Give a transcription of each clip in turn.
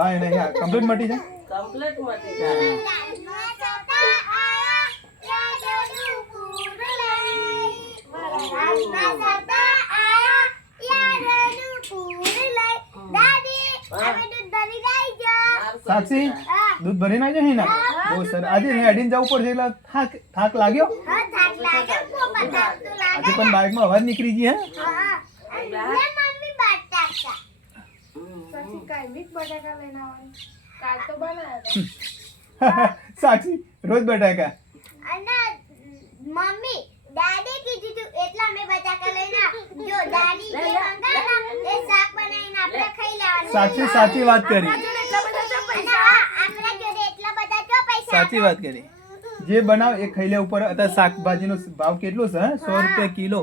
બા એને કમ્પ્લીટ મટી જાય? કમ્પ્લીટ મટી જાય. સાક્ષી દૂધ ભરી નાખજો હે ને? બહુ સર આજે ને અડીને જવું પડશે એટલે થાક થાક લાગ્યો? આજે પણ બાઇકમાં અવાજ નીકળી ગઈ હે. પછી બટાકા લઈને આવવાની કાલ તો બનાવ્યા હતા. સાક્ષી રોજ બટાકા. મમ્મી દાદી કીધું તું એટલા મે બટાકા લઈને જો દાદી કે મંગાવે એ શાક બનાવીને આપણે ખાઈ લેવાનું. સાક્ષી સાચી વાત કરી. અને આપણા જોડે એટલા બધા પૈસા સાચી વાત કરી. જે બનાવ એ ખાઈ લે ઉપર. અત્યારે શાકભાજીનો ભાવ કેટલો છે સો રૂપિયા કિલો.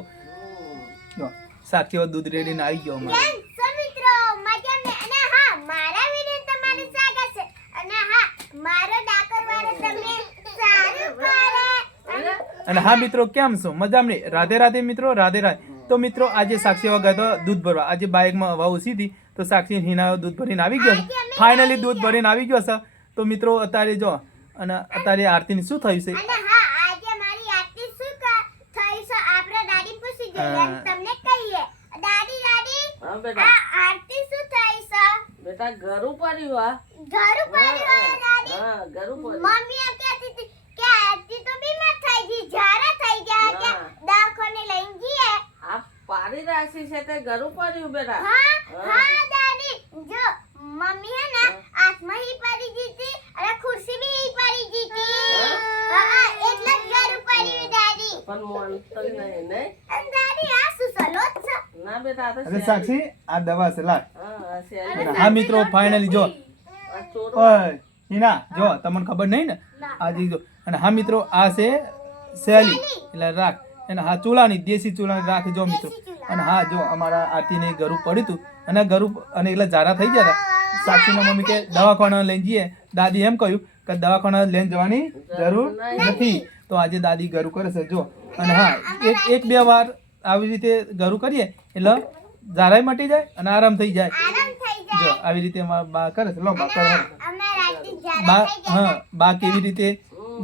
સાચી વાત દૂધ રેડીને આવી ગયો અમારે કેમ છો મિત્રો મજામાં ને? અને હા મારા વીડિયો તમારું સ્વાગત છે અને હા મારો ડાકર વાળો તમને સારું કરે અને હા મિત્રો કેમ છો? મજા નહીં રાધે રાધે મિત્રો રાધે રાધે. તો મિત્રો આજે સાક્ષી વગર તો દૂધ ભરવા. આજે બાઇકમાં હવા ઓછી હતી તો સાક્ષી હિના દૂધ ભરીને આવી ગયો છે. ફાઇનલી દૂધ ભરીને આવી ગયો છે. તો મિત્રો અત્યારે જો અને અત્યારે આરતીની શું થયું છે? બેટા. ઘર ઉપર ઘર ઉપર શું ક- થઈ છે આપણે દાદી પૂછી જોઈએ અને તમને કહીએ દાદી દાદી હા બેટા આ આરતી શું થઈ છે બેટા ઘરું પડ્યું આ ઘર ઉપર આવ્યો દાદી હા ઘરું પડ્યું મમ્મી એમ કહેતી હતી કે આરતી તો બીમાર થઈ ગઈ ઝાડા થઈ ગયા કે ના. દવાખાને લઈને જઈએ આ પાડી રાખી છે તે ઘર ઉપર બેટા. હા હા. દાદી. જો મમ્મી હે ને આત્મા હી પડી ગઈ હતી અને ખુરશી બી હી પડી ગઈ હતી હા એટલે ઘર ઉપર દાદી. પણ મોનતો તો નહીં ને દાદી આ સુસલો છે. ના બેટા આ તો સાક્ષી આ દવા છે લાગ હા આ મિત્રો ફાઇનલી જો. ઓય હિના જો તમને ખબર નહીં ને? આજે જો અને હા મિત્રો આ છે સેલી એટલે રાખ. એને હા ચૂલાની દેશી ચૂલાની રાખ જો મિત્રો અને હા જો અમારા આરતીને ગરું પડ્યું હતું અને ગરું અને એટલે ઝારા થઈ ગયા હતા. સાક્ષીના મમ્મી કે દવાખાના લઈને જઈએ. દાદી એમ કહ્યું કે દવાખાના લઈને જવાની જરૂર નથી. તો આજે દાદી ગરું કરે છે જો અને હા એક એક બે વાર આવી રીતે ગરું કરીએ એટલે ઝારાય મટી જાય અને આરામ થઈ જાય. જો આવી રીતે અમારા બા કરે છે. લો બા કરો. બા હા બા કેવી રીતે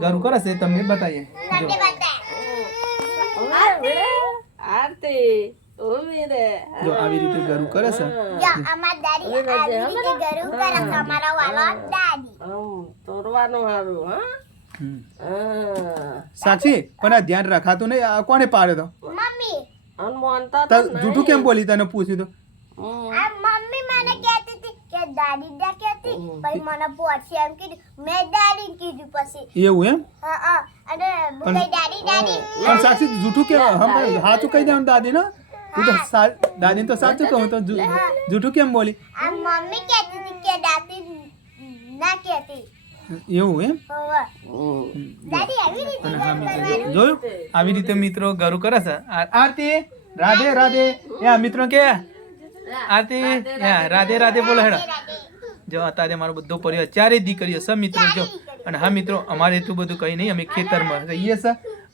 ગરું કરે છે તમને બતાવીએ. જો. આરતી. જો આવી રીતે ગરુ કરે છે? અમાર દાદી આવી રીતે ઘરું કરે છે અમારા વાળો દાદી હમ તોરવાનું હારું હા? સાક્ષી પણ આ ધ્યાન રખાતું નહીં. આ કોને પાડ્યો તો? મમ્મી. અને તો તો જૂઠું કેમ બોલી તને પૂછ્યું તો? હમ. આ મમ્મી મને કહેતી હતી કે દાદી દા કહેતી. પછી મને પૂછશે એમ કીધું. મેં દાદી કીધું પછી. એવું એમ? હા હા. અને બોલે દાદી દાદી પણ સાક્ષી જૂઠું કે હમ સાચું કહી દે દાદી ને તું તો દાદી તો સાચું કહું તો જૂઠું કેમ બોલી? મમ્મી કહેતી હતી કે દાદી ના કહેતી. એવું એમ? જોયું. આવી રીતે મિત્રો ગરુ કરે છે. આરતી રાધે રાધે. યા મિત્રો કે? આરતી યા રાધે રાધે બોલો હેડો. જો અત્યારે મારો બધો પરિવાર ચારે દીકરીઓ છે મિત્રો જો. અને હા મિત્રો અમારે એટલું બધું કંઈ નહીં અમે ખેતરમાં રહીએ છે.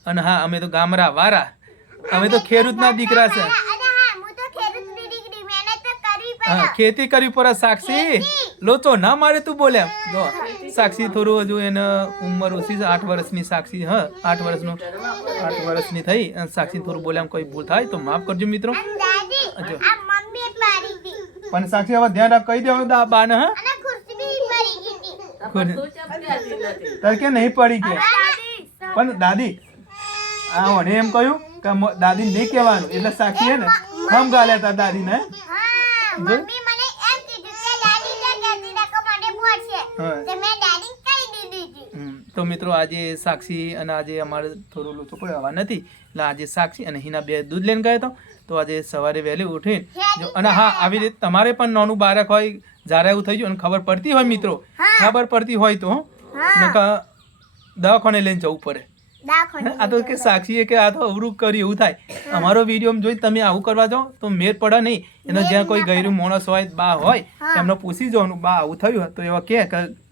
અને હા અમે તો ગામડા વારા અમે તો ખેડૂતના દીકરા છે અને હા હું તો ખેડૂતની દીકરી મહેનત તો કરવી હા ખેતી કરવી પડે સાક્ષી. લોચો ના મારે તું બોલે જો સાક્ષી થોડું હજુ એને ઉંમર ઓછી છે આઠ વર્ષની સાક્ષી હા આઠ વર્ષનું આઠ વર્ષની થઈ અને સાક્ષી થોડું બોલે કોઈ ભૂલ થાય તો માફ કરજો મિત્રો. આ પણ સાક્ષી હવે ધ્યાન રાખ કહી દેવાનું દા બાને હા. અને ખુરશી બી પડી ગઈ. હતી પણ તું ચમ કહેતી નથી? તાર કે નહીં પડી કે? પણ દાદી આ એમ કહ્યું કે મ- દાદી નહીં કહેવાનું. એટલે સાક્ષી હે ને હમ ગાલ્યા તા દાદીને. મમ્મી મને એમ કીધું કે દાદી ના કહેતી હતા મને પૂછશે તો મેં દાદી કહી દીધી હતી. તો મિત્રો આજે સાક્ષી અને આજે અમારે થોડું લોચો કોઈ હવા નથી. એટલે આજે સાક્ષી અને હિના બે દૂધ લઈને ગયો હતો તો આજે સવારે વહેલી ઉઠીને જો અને હા આવી રીતે તમારે પણ નાનું બાળક હોય જ્યારે એવું થઈ ગયું અને ખબર પડતી હોય મિત્રો ખબર પડતી હોય તો દવાખાને લઈને જવું પડે. આ તો કે આ તો અવરું કર્યું એવું થાય. અમારો વીડિયો જોઈ તમે આવું કરવા જાઓ તો મેર પડે નહીં. એનો જ્યાં કોઈ ગયરું માણસ હોય બા હોય એમનો પૂછી જવાનું બા આવું થયું? તો એવા કે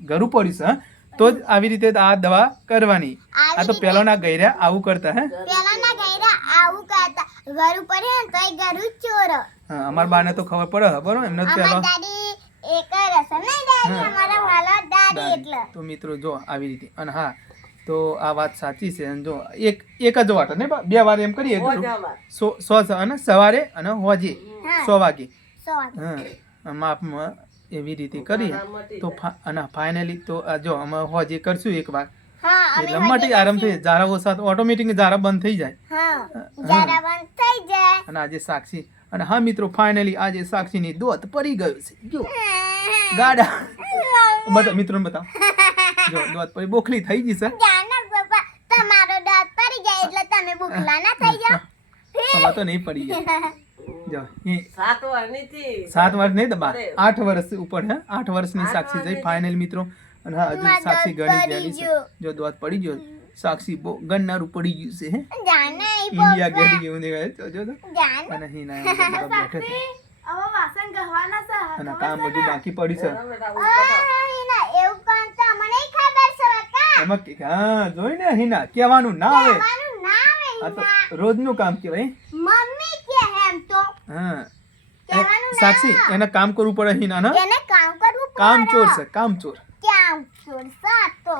ઘરું પડ્યું છે તો જ આવી રીતે આ દવા કરવાની. આ તો પહેલાના ગયરા આવું કરતા હે? પેલા ના ગયરા આવું કરતા. ઘર ઉપર હે ને તોય ઘર ચોર. હા અમારા બાને તો ખબર પડે બરોબર એમને તો પહેલો દાદી એક રસમ નહીં નહીં અમારા વાલા દાદી. એટલે. તો મિત્રો જો આવી રીતે. અને હા તો આ વાત સાચી છે. અને જો એક એક જ વાટ ને બે વાર એમ કરીએ તો સો સો અને સવારે અને હોજે. સો વાગે. હા. માપમાં એવી રીતે કરીએ. તો અને ફાઇનલી તો આ જો અમે હોજે કરશું એક વાર. હા એટલે મટી આરામ થઈ જાય. ઝારા ઓછા ઓટોમેટિક ઝારા બંધ થઈ જાય. હા બંધ થઈ જાય. અને આજે સાક્ષી અને હા મિત્રો ફાઇનલી આજે સાક્ષીની દોત પડી ગયો છે. જો. ગાડા. બધા મિત્રોને બતાવો. જો દોત પડી બોખલી થઈ ગઈ છે જાના બાપા તમારો દાંત પડી જાય એટલે તમે ભૂખલા ના થઈ જાઓ હવે તો નહીં પડી જો સાત વર્ષ નહીં દબા. આઠ વર્ષ ઉપર હે? આઠ વર્ષની સાક્ષી જઈ ફાઇનલ મિત્રો. અને હા હજુ સાક્ષી ગણી ગયેલી છે. જો દોત પડી ગયો. સાક્ષી બહુ ગણનારું પડી ગયું છે હે? ઇન્ડિયા જેવું દેખાય. છે. જો તો અને હી ના બેઠે છે. અને કામ બધું બાકી પડ્યું છે. એમાં કે હા જોઈ ને હિના કહેવાનું ના આવે આ તો રોજનું કામ કહેવાય હા. સાક્ષી એને કામ કરવું પડે અહીં નાના. એને કામ કરવું કામ ચોર છે કામ ચોર. કામ ચોર સાતો.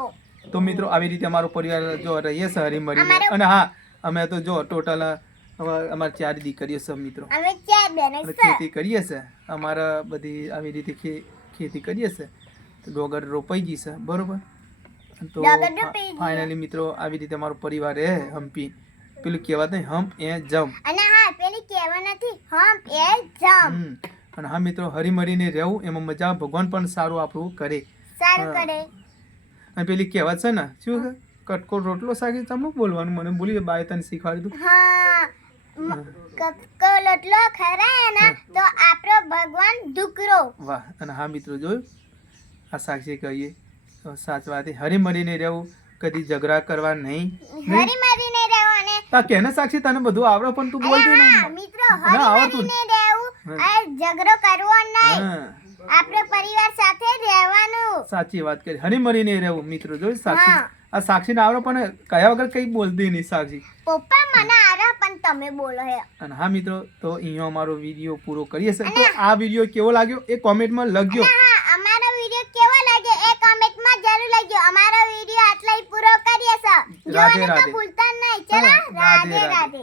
તો મિત્રો આવી રીતે અમારો પરિવાર જો રહીએ છે હરી મળીને અને હા અમે તો જો ટોટલ અમારે ચાર દીકરીઓ છે મિત્રો. અમે ચાર બેનો છે. ખેતી કરીએ છે. અમારા બધી આવી રીતે ખેતી કરીએ છે. તો ડોગર રોપાઈ ગઈ છે બરોબર? તો ફાઇનલી મિત્રો આવી રીતે અમારો પરિવાર રહે હમ્પી પેલું કહેવાત નહીં હમ્પ એ જમ્પ અને હા પેલી કહેવા નથી હમ એ જમ્પ. અને હા મિત્રો હરી મરીને રહેવું એમાં મજા ભગવાન પણ સારું આપણું કરે. સારું કરે. અને પેલી કહેવત છે ને શું કટકો રોટલો શાકી તમને બોલવાનું મને ભૂલી બાય તને શીખવાડી હા. કટકો રોટલો ખરા ને તો આપણો ભગવાન દઉં વાહ. અને હા મિત્રો જોયું? આ સાક્ષી કહીએ સાચવાથી સાચી વાત હરી મરીને રહેવું કદી ઝઘડા કરવા નહીં? નહીં? હરી તા કેને સાક્ષી? તને બધું આવડે પણ તું બોલતી નહીં. મિત્રો હરી આવડતું મરીને રહેવું હા. ઝઘડો કરવો નહીં. આપણો પરિવાર સાથે રહેવાનું. સાચી વાત કરી. હરી મળીને રહેવું મિત્રો જોયું સાક્ષી? આ સાક્ષી ને આવડે પણ કયા વગર કઈ બોલતી નહીં સાક્ષી? પપ્પા મને આરા પણ તમે બોલો હે. અને હા મિત્રો તો અહીંયા અમારો વીડિયો પૂરો કરીએ છે. તો આ વીડિયો કેવો લાગ્યો એ કોમેન્ટમાં લખજો હા અમારો વિડિયો કેવો લાગ્યો એ કમેન્ટમાં જરૂર લખજો રાધે જોવાનું તો. ભૂલતા નહીં ચલો રાધે. રાધે